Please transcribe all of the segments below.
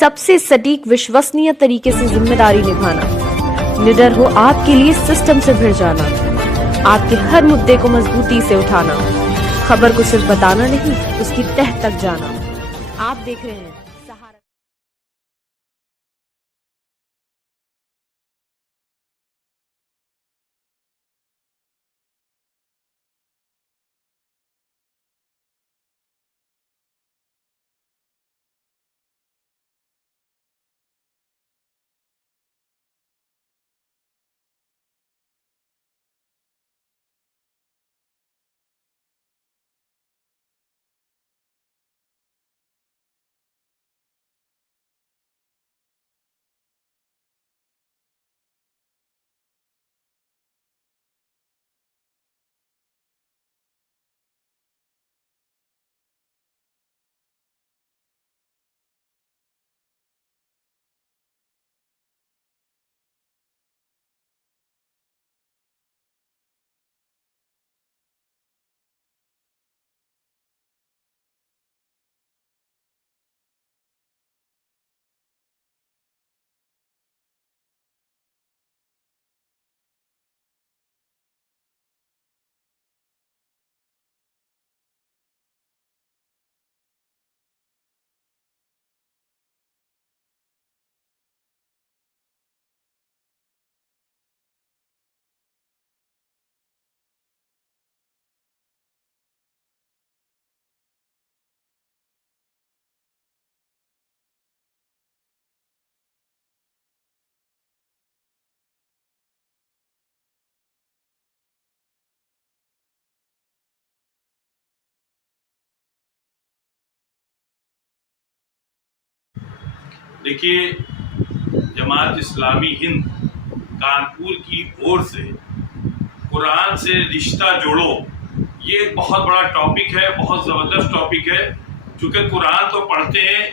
सबसे सटीक विश्वसनीय तरीके से जिम्मेदारी निभाना, निडर हो आपके लिए सिस्टम से भिड़ जाना, आपके हर मुद्दे को मजबूती से उठाना, खबर को सिर्फ बताना नहीं, उसकी तह तक जाना। आप देख रहे हैं सहारा। देखिए, जमात इस्लामी हिंद कानपुर की ओर से कुरान से रिश्ता जोड़ो, ये एक बहुत बड़ा टॉपिक है, बहुत ज़बरदस्त टॉपिक है। चूँकि कुरान तो पढ़ते हैं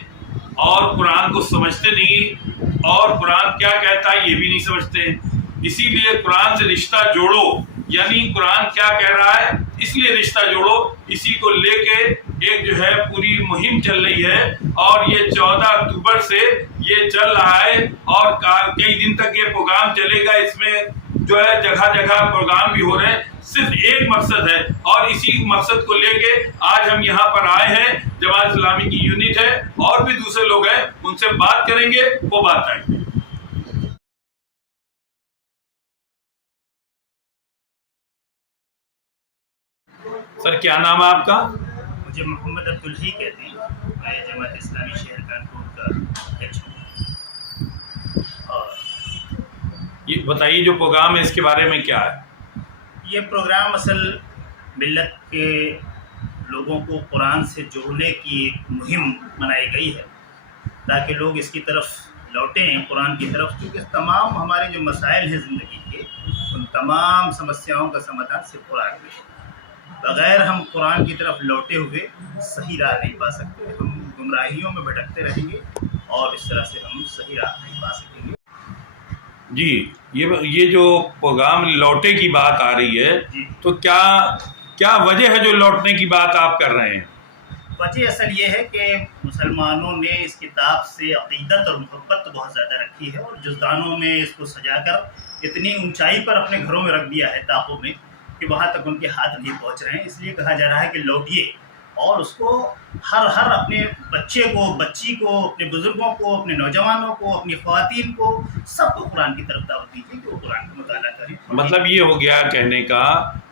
और कुरान को समझते नहीं, और कुरान क्या कहता है ये भी नहीं समझते, इसीलिए कुरान से रिश्ता जोड़ो, यानी कुरान क्या कह रहा है इसलिए रिश्ता जोड़ो, इसी को लेके एक जो है पूरी मुहिम चल रही है। और ये 14 अक्टूबर से ये चल रहा है और कई दिन तक ये प्रोग्राम चलेगा। इसमें जो है जगह जगह प्रोग्राम भी हो रहे हैं। सिर्फ एक मकसद है और इसी मकसद को लेके आज हम यहाँ पर आए हैं। जमात इस्लामी की यूनिट है और भी दूसरे लोग हैं, उनसे बात करेंगे, वो बात आएंगे। सर, क्या नाम है आपका? मुझे मोहम्मद अब्दुल ही कहते हैं। मैं जमात इस्लामी शहर कानपुर का अध्यक्ष हूँ। और ये बताइए, जो प्रोग्राम है इसके बारे में क्या है? ये प्रोग्राम असल मिल्लत के लोगों को कुरान से जोड़ने की एक मुहिम बनाई गई है ताकि लोग इसकी तरफ लौटें, कुरान की तरफ, क्योंकि तमाम हमारे जो मसाइल हैं ज़िंदगी के, उन तमाम समस्याओं का समाधान सिर्फ कुरान में है। बग़ैर हम कुरान की तरफ लौटे हुए सही राह नहीं पा सकते। हम गुमराहियों में भटकते रहेंगे और इस तरह से हम सही राह नहीं पा सकेंगे। जी, ये जो प्रोग्राम लौटे की बात आ रही है, तो क्या वजह है जो लौटने की बात आप कर रहे हैं? वजह असल ये है कि मुसलमानों ने इस किताब से अक़ीदत और मोहब्बत तो बहुत ज़्यादा रखी है और जुज़दानों में इसको सजाकर इतनी ऊंचाई पर अपने घरों में रख दिया है, ताकों में, कि वहाँ तक उनके हाथ नहीं पहुँच रहे हैं। इसलिए कहा जा रहा है कि लौटिए और उसको हर अपने बच्चे को, बच्ची को, अपने बुज़ुर्गों को, अपने नौजवानों को, अपनी ख़वातीन को, सबको कुरान की तरफ दावत दीजिए कि वो कुरान का मुताला करें। मतलब ये हो गया कहने का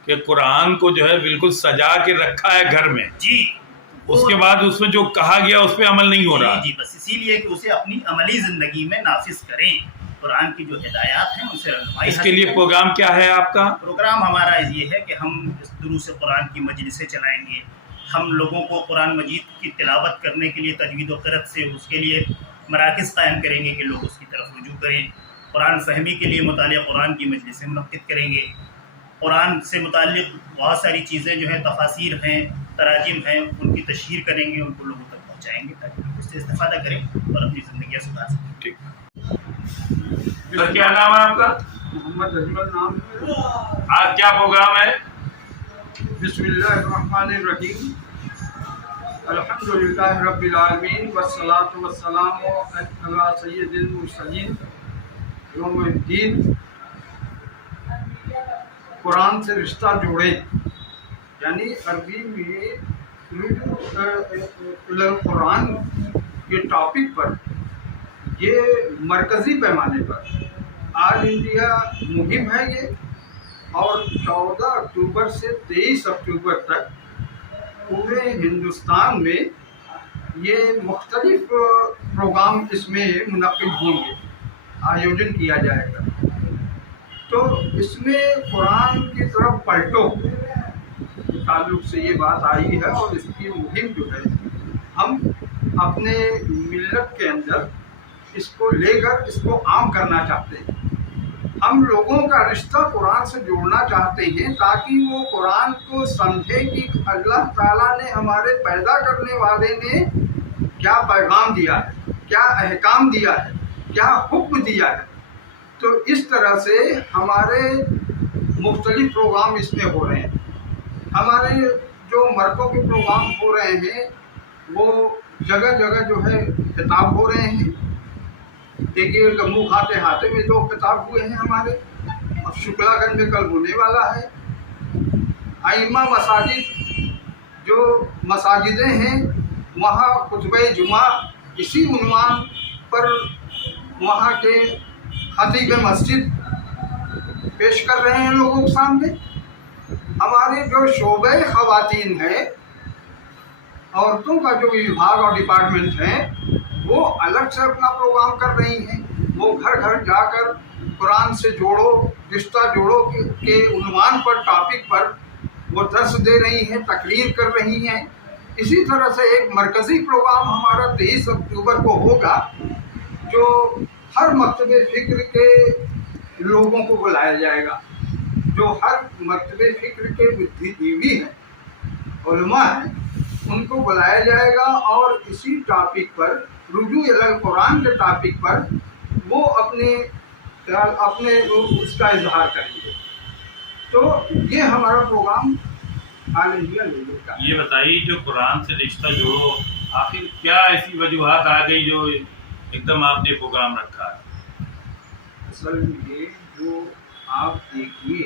कि कुरान को जो है बिल्कुल सजा के रखा है घर में। जी, उसके बाद उसमें जो कहा गया उस पर अमल नहीं हो रहा। जी, बस इसीलिए कि उसे अपनी अमली ज़िंदगी में नाफिज करें। कुरान की जो हिदायत हैं उनसे रहनुमाई। इसके लिए प्रोग्राम क्या है आपका? प्रोग्राम हमारा ये है कि हम दुरूस कुरान की मजलिसें चलाएंगे। हम लोगों को कुरान मजीद की तिलावत करने के लिए तजवीद व क़िराअत से उसके लिए मराकिज़ कायम करेंगे कि लोग उसकी तरफ रुजू करें। कुरान फहमी के लिए मुतालिया कुरान की मजलिसें मुनक़्क़िद करेंगे। कुरान से मुताल्लिक़ बहुत सारी चीज़ें जो हैं, तफासीर हैं, तराजिम हैं, उनकी तशहीर करेंगे, उनको लोगों तक पहुँचाएँगे ताकि लोग उससे इस्तिफ़ादा करें और अपनी ज़िंदगियाँ सुधार सकें। ठीक। सर, क्या नाम है आपका? मोहम्मद अजमल नाम है। आज क्या प्रोग्राम है? बिस्मिल्लाहिर्रहमानिर्रहीम। अल्हम्दुलिल्लाह रब्बिल आलमीन वस्सलातु वस्सलामु अला सय्यिदिल मुरसलीन यौमुद्दीन। कुरान से रिश्ता जोड़े, यानी अरबी में कुरान के टॉपिक पर ये मरकज़ी पैमाने पर ऑल इंडिया मुहिम है ये, और 14 अक्टूबर से 23 अक्टूबर तक पूरे हिंदुस्तान में ये मुख्तलिफ प्रोग्राम इसमें मुनक़िद होंगे, आयोजन किया जाएगा। तो इसमें कुरान की तरफ पलटो ताल्लुक़ से ये बात आई है, और इसकी मुहिम जो है हम अपने मिल्लत के अंदर इसको लेकर इसको आम करना चाहते हैं। हम लोगों का रिश्ता कुरान से जोड़ना चाहते हैं ताकि वो कुरान को समझे कि अल्लाह ताला ने हमारे पैदा करने वाले ने क्या पैगाम दिया है, क्या अहकाम दिया है, क्या हुक्म दिया है। तो इस तरह से हमारे मुख्तलिफ प्रोग्राम इसमें हो रहे हैं। हमारे जो मर्दों के प्रोग्राम हो रहे हैं वो जगह जगह जो है खिताब हो रहे हैं। देखिए गम्मू खाते हाथे में 2 खिताब हुए हैं हमारे, और शुक्लागंज में कल होने वाला है। आइम्मा मसाजिद जो मसाजिदें हैं वहाँ खुतबे जुमा इसी उन्वान पर वहाँ के खतीब मस्जिद पेश कर रहे हैं लोगों के सामने। हमारे जो शोबे ख़वातीन है, औरतों का जो विभाग और डिपार्टमेंट है, वो अलग से अपना प्रोग्राम कर रही हैं। वो घर घर जाकर कुरान से जोड़ो, रिश्ता जोड़ो के उन्वान पर, टॉपिक पर वो दर्स दे रही हैं, तकरीर कर रही हैं। इसी तरह से एक मरकज़ी प्रोग्राम हमारा 23 अक्टूबर को होगा, जो हर मकतबे फ़िक्र के लोगों को बुलाया जाएगा, जो हर मकतबे फ़िक्र के बुद्धिजीवी हैं, उलमा हैं, उनको बुलाया जाएगा। और इसी टॉपिक पर, रुजू इलल कुरान के टॉपिक पर वो अपने उसका इजहार करेंगे। तो ये हमारा प्रोग्राम ऑल इंडिया लेवल का। ये बताइए, जो कुरान से रिश्ता जोड़ो, आखिर क्या ऐसी वजूहात आ गई जो एकदम आपने प्रोग्राम रखा है? असल में ये जो आप देखिए,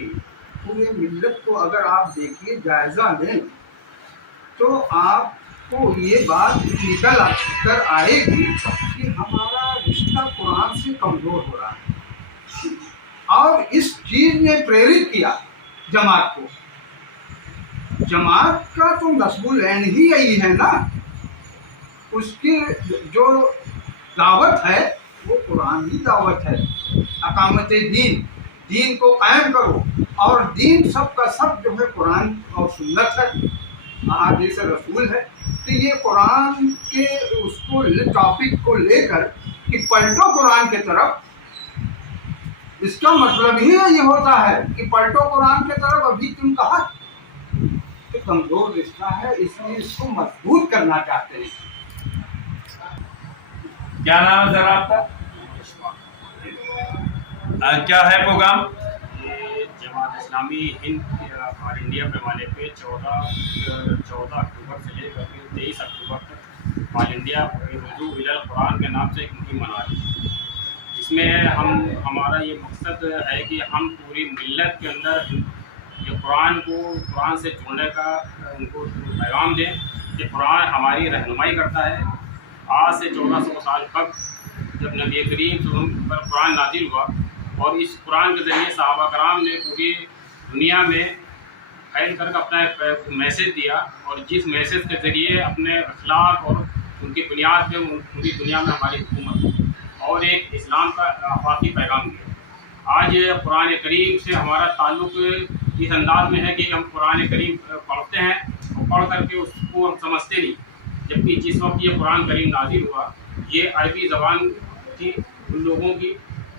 पूरे मिल्लत को अगर आप देखिए, जायज़ा लें, तो आपको ये बात निकल कर आएगी कि हमारा रिश्ता कुरान से कमज़ोर हो रहा है। और इस चीज़ ने प्रेरित किया जमात को। जमात का तो नस्बुल ऐन ही यही है ना, उसकी जो दावत है वो कुरान ही दावत है। अकामत दीन को कायम करो, और दीन सब का सब जो है कुरान और सुन्नत है, अहादीस रसूल है। तो ये कुरान के उसको टॉपिक को लेकर कि पलटो कुरान की तरफ, इसका मतलब ही ये होता है कि पलटो कुरान की तरफ। अभी तुम कहा कि कमजोर रिश्ता है, इसलिए इसको मजबूत करना चाहते हैं। क्या नाम है सर आपका? क्या है प्रोग्राम? जमात इस्लामी हिंद और इंडिया पैमाने पे 14 अक्टूबर से लेकर 23 अक्टूबर तक ऑल इंडिया रुजू इलल कुरान के नाम से एक मुहिम मना रही है, जिसमें हमारा ये मकसद है कि हम पूरी मिल्लत के अंदर ये कुरान से जुड़ने का उनको पैगाम दें कि कुरान हमारी रहनुमाई करता है। आज से 1400 साल तक जब नबी करीम पर कुरान नाजिल हुआ, और इस कुरान के ज़रिए सहाबा कराम ने पूरी दुनिया में फैल कर अपना एक मैसेज दिया, और जिस मैसेज के ज़रिए अपने अखलाक और उनकी बुनियाद पे पूरी दुनिया में हमारी हुकूमत और एक इस्लाम का आफाकी पैगाम दिया। आज कुरान करीम से हमारा ताल्लुक़ इस अंदाज में है कि हम कुरान करीम पढ़ते हैं और पढ़ करके उसको हम समझते नहीं, जबकि जिस वक्त ये कुरान करीम नाजिल हुआ, ये अरबी ज़बान थी उन लोगों की,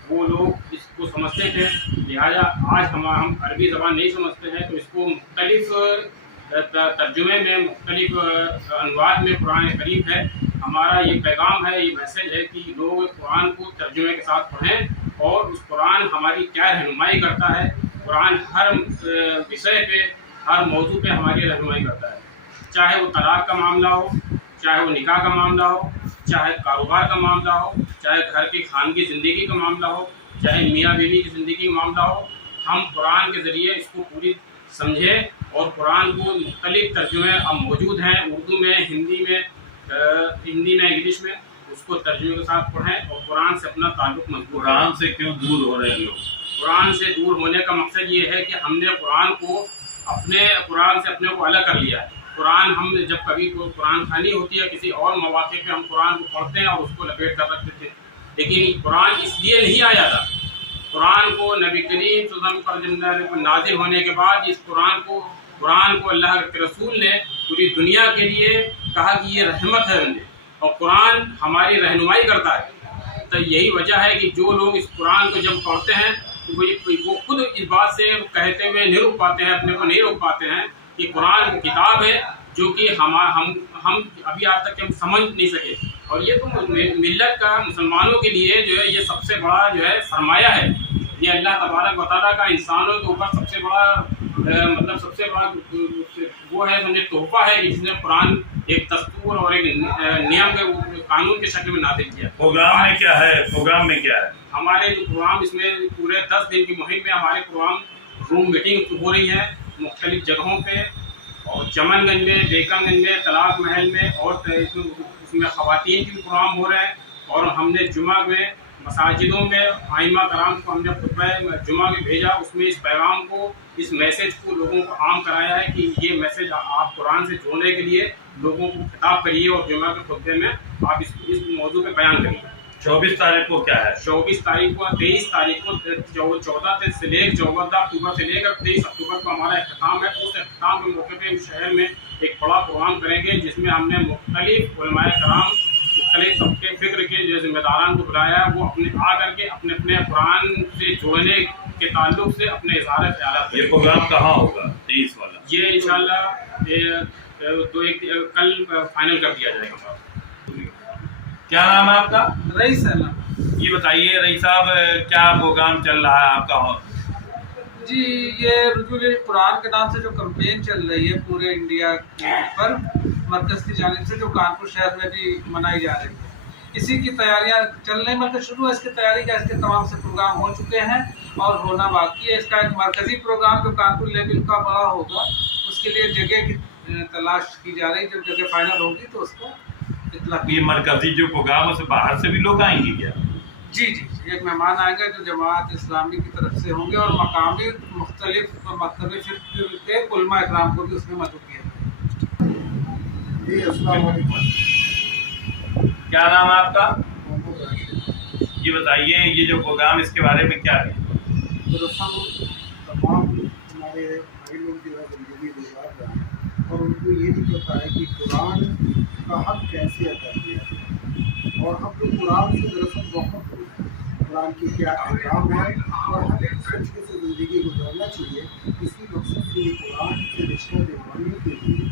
वो लोग इसको समझते थे। लिहाजा आज हम अरबी ज़बान नहीं समझते हैं, तो इसको मुख्तलिफ तर्जुमे में, मुख्तलिफ अनुवाद में कुरान करीम है। हमारा ये पैगाम है, ये मैसेज है कि लोग कुरान को तर्जुमे के साथ पढ़ें, और उस कुरान हमारी क्या रहनुमाई करता है। कुरान हर विषय पे, हर मौजू पे हमारी रहनुमाई करता है। چاہے وہ طلاق کا معاملہ ہو، چاہے وہ نکاح کا معاملہ ہو، چاہے کاروبار کا معاملہ ہو، چاہے گھر کی خاندگی زندگی کا معاملہ ہو، چاہے میاں بیوی کی زندگی کا معاملہ ہو، ہم قرآن کے ذریعے اس کو پوری سمجھیں اور قرآن کو مختلف ترجمے اب موجود ہیں، اردو میں، ہندی میں، انگلش میں، اس کو ترجمے کے ساتھ پڑھیں اور قرآن سے اپنا تعلق مضبوط کریں۔ قرآن سے کیوں دور ہو رہے ہیں لوگ؟ قرآن سے دور ہونے کا مقصد یہ ہے کہ ہم نے قرآن سے اپنے کو الگ کر لیا ہے۔ قرآن ہم جب کبھی کوئی قرآن خوانی ہوتی ہے کسی اور مواقع پہ ہم قرآن کو پڑھتے ہیں اور اس کو لپیٹ کر رکھتے تھے، لیکن قرآن اس لیے نہیں آیا تھا۔ قرآن کو نبی کریم صلی اللہ علیہ وسلم پر نازل ہونے کے بعد اس قرآن کو اللہ کے رسول نے پوری دنیا کے لیے کہا کہ یہ رحمت ہے اور قرآن ہماری رہنمائی کرتا ہے۔ تو یہی وجہ ہے کہ جو لوگ اس قرآن کو جب پڑھتے ہیں وہ خود اس بات سے کہتے ہوئے نہیں روک پاتے ہیں، اپنے کو نہیں روک پاتے ہیں کہ قرآن کی کتاب ہے جو کہ ہم ابھی آج تک ہم سمجھ نہیں سکے، اور یہ تو ملت کا مسلمانوں کے لیے جو ہے یہ سب سے بڑا جو ہے سرمایہ ہے۔ یہ اللہ تبارک و تعالیٰ کا انسانوں کے اوپر سب سے بڑا وہ ہے سمجھے تحفہ ہے کہ جس نے قرآن ایک دستور اور ایک نیم کے قانون کے شکل میں نازل کیا۔ پروگرام میں کیا ہے؟ ہمارے جو پروگرام اس میں پورے 10 دن کی مہم میں ہمارے پروگرام روم میٹنگ ہو رہی ہے مختلف جگہوں پہ، اور چمن گنج میں، بیگم گنج میں، طلاق محل میں، اور اس میں خواتین کے بھی پروگرام ہو رہے ہیں، اور ہم نے جمعہ میں مساجدوں میں ائمہ کرام کو ہم نے خطبہ جمعہ میں بھیجا، اس میں اس پیغام کو، اس میسیج کو لوگوں کو عام کرایا ہے کہ یہ میسیج آپ قرآن سے جوڑنے کے لیے لوگوں کو خطاب کریے اور جمعہ کے خطبے میں آپ اس موضوع پہ بیان کریے۔ 24 تاریخ کو کیا ہے؟ 24 تاریخ کو 23 تاریخ کو 14 سے لے 14 اکتوبر سے لے کر 23 اکتوبر کو ہمارا اختتام ہے۔ اس اختتام کے موقع پہ ہم شہر میں ایک بڑا پروگرام کریں گے جس میں ہم نے مختلف علماء کرام، مختلف طبقے فکر کے جو ذمہ داران کو بلایا ہے، وہ آ کر کے اپنے قرآن سے جوڑنے کے تعلق سے اپنے اظہار خیالات۔ یہ پروگرام کہاں ہوگا 23 والا؟ یہ انشاءاللہ کل فائنل کر دیا جائے گا۔ کیا نام ہے آپ کا؟ رئیس ہے نا یہ بتائیے رئیس صاحب، کیا پروگرام چل رہا ہے آپ کا؟ جی، یہ رجوع قرآن کے نام سے جو کمپین چل رہی ہے پورے انڈیا پر مرکز کی جانب سے، جو کانپور شہر میں بھی منائی جا رہی ہے، اسی کی تیاریاں چل رہی ہیں، مطلب شروع ہے اس کی تیاری کا۔ اس کے تمام سے پروگرام ہو چکے ہیں اور ہونا باقی ہے۔ اس کا ایک مرکزی پروگرام جو کانپور لیول کا بڑا ہوگا، اس کے لیے جگہ کی تلاش کی جا رہی ہے۔ جب جگہ فائنل ہوگی تو اس کو اطلاع۔ یہ مرکزی جو پروگرام ہے سے باہر سے بھی لوگ آئیں گے کیا؟ جی، ایک مہمان آئیں گے جو جماعت اسلامی کی طرف سے ہوں گے، اور مقامی مختلف مکتبی فرقے کے علماء اکرام کو بھی اس میں مدعو کیا جائے گا۔ جی، السلام علیکم۔ کیا نام ہے آپ کا؟ یہ بتائیے یہ جو پروگرام اس کے بارے میں کیا ہے؟ دراصل تمام ہمارے بھائی لوگ جو ہے زندگی گزار رہے ہیں اور ان کو یہ نہیں پتا ہے کہ قرآن کا حق کیسے ادا کیا ہے، اور ہم لوگ قرآن سے دراصل بہت قرآن کی کیا احکام ہے اور ہر ایک طریقے سے زندگی گزارنا چاہیے۔ اسی مقصد سے یہ قرآن سے رشتہ نبھانے کے لیے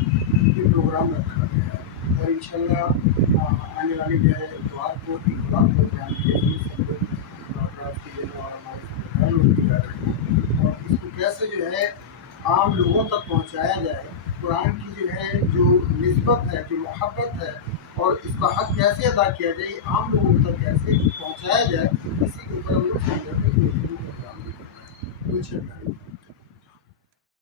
یہ پروگرام رکھا گیا ہے، اور انشاءاللہ آنے والی جو ہے اتوار کو اقبال پروگرام کے لیے سب لوگ افراد کی جو اور ہمارے لوگ کی جا رہے ہیں، اور اس کو کیسے جو ہے عام لوگوں تک پہنچایا جائے، قرآن کی جو ہے جو نسبت ہے، جو محبت ہے، اور اس کا حق کیسے ادا کیا جائے، عام لوگوں تک کیسے پہنچایا جائے، اسی کے اوپر ہم لوگ سمجھتے ہیں کہ پروگرام بھی کرنا ہے۔